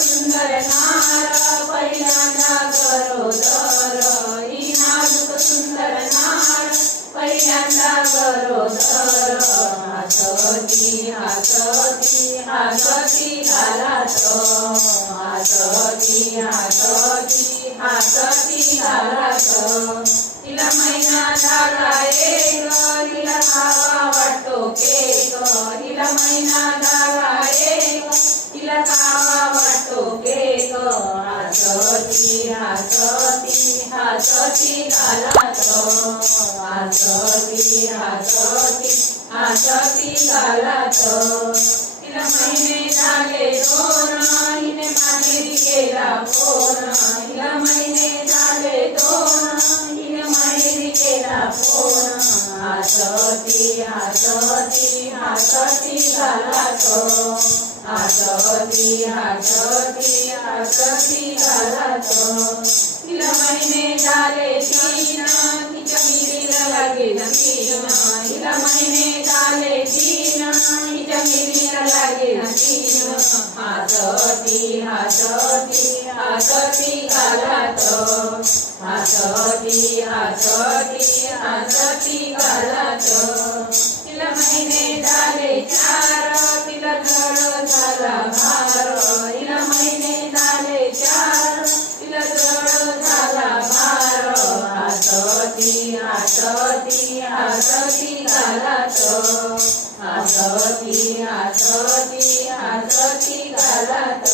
सुंदर नार पहिल्यांदा गरोदर ही नाजूक सुंदर नार पहिल्यांदा गरोदर हसती हसती हसती घालात हसती हसती हसती घालात तिला महिना झाला एक हिला खावा वाटतो केक हिला महिना झाला एक हिला खावा वाटतो केक हसती हसती हसती घालात हसती हसती हसती घालात तिला महिने झाले दोन हिने माहेरी गेला फोन हिला महिने झाले दोन हिने माहेरी गेला फोन हसती हसती हसती घालात हसती हसती हसती घालात तिला महिने झाले तीन तिच्या मिरीला लागेल तीन हिला महिने झाले तीन हिच्या मिरीला लागेल तीन हसती हसती हसती घालात हसती हसती हसती घालात तिला महिने झाले चार तिला जड झाला भार हिला महिने झाले चार तिला जड झाला भार हसती हसती हसती घालात हसती हसती हसती घालात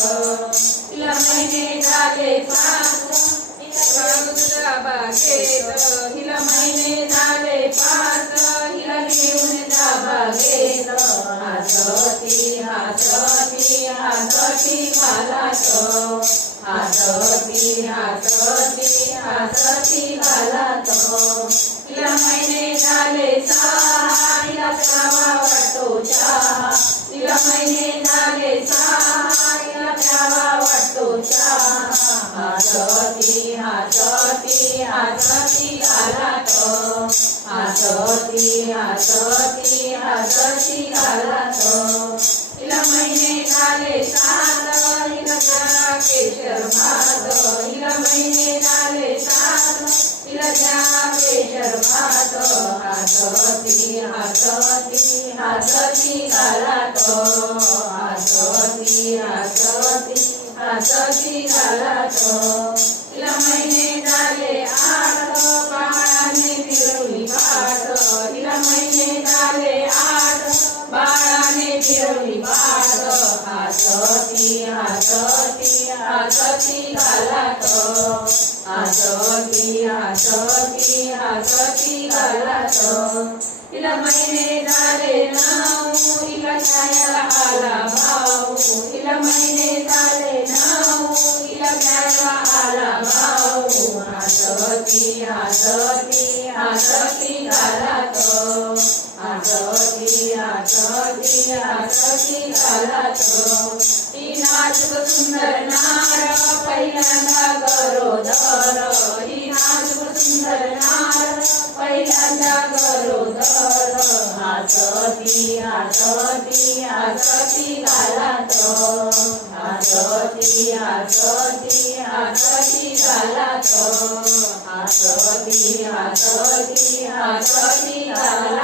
तिला महिने झाले पाच हिला बागेत हिला महिने झाले पाच हिला घेऊन जा बागेत हसती हसती हसती घालात हसती हसती हसती घालात तिला महिने झाले सहा हिला प्यावा वाटतो चहा तिला महिने झाले सहा हिला प्यावा वाटतो चहा हसती हसती हसती घालात हसती हसती हसती घालात तिला महिने झाले सात हिला द्या केशर भात हिला महिने झाले सात हिला द्या केशर भात हसती हसती हसती घालात हसती हसती हसती घालात तिला महिने झाले आठ बाळाने फिरवली पाठ हिला महिने झाले आठ बाळाने फिरवली पाठ हसती हसती हसती घालात हसती हसती हसती घालात तिला महिने झाले नऊ हिला घ्यायला आला भाऊ हिला महिने झाले नऊ हिला घ्यायला आला भाऊ हसती हसती हसती घालात हसती हसती हसती घालात ती नाजूक सुंदर नार पहिल्यांदा गरोदर ही नाजूक सुंदर नार पहिल्यांदा गरोदर हसती हसती हसती घालात हसती हसती हसती घालात हसती हसती हसती घालात